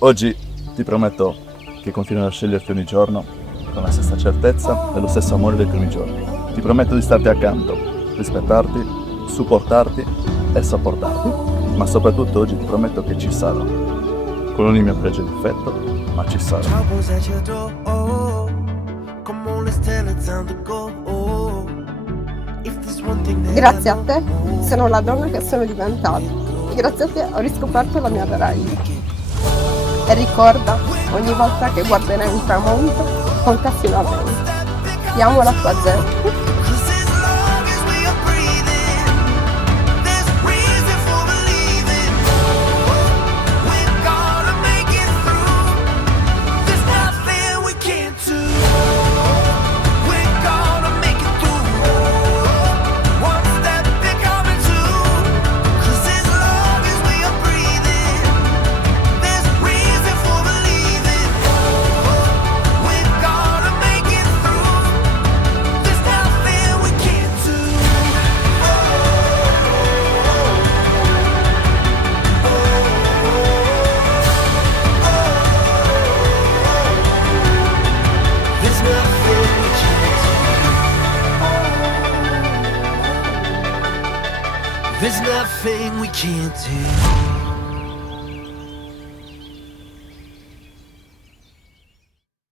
Oggi ti prometto che continuerò a sceglierti ogni giorno con la stessa certezza e lo stesso amore dei primi giorni. Ti prometto di starti accanto, rispettarti, supportarti e sopportarti, ma soprattutto oggi ti prometto che ci sarò. Con ogni mio pregio e difetto, ma ci sarò. Grazie a te sono la donna che sono diventata. Grazie a te ho riscoperto la mia vera io. E ricorda, ogni volta che guarderai un tramonto, contatti una mente. Ti amo la tua gente. There's nothing we can't do.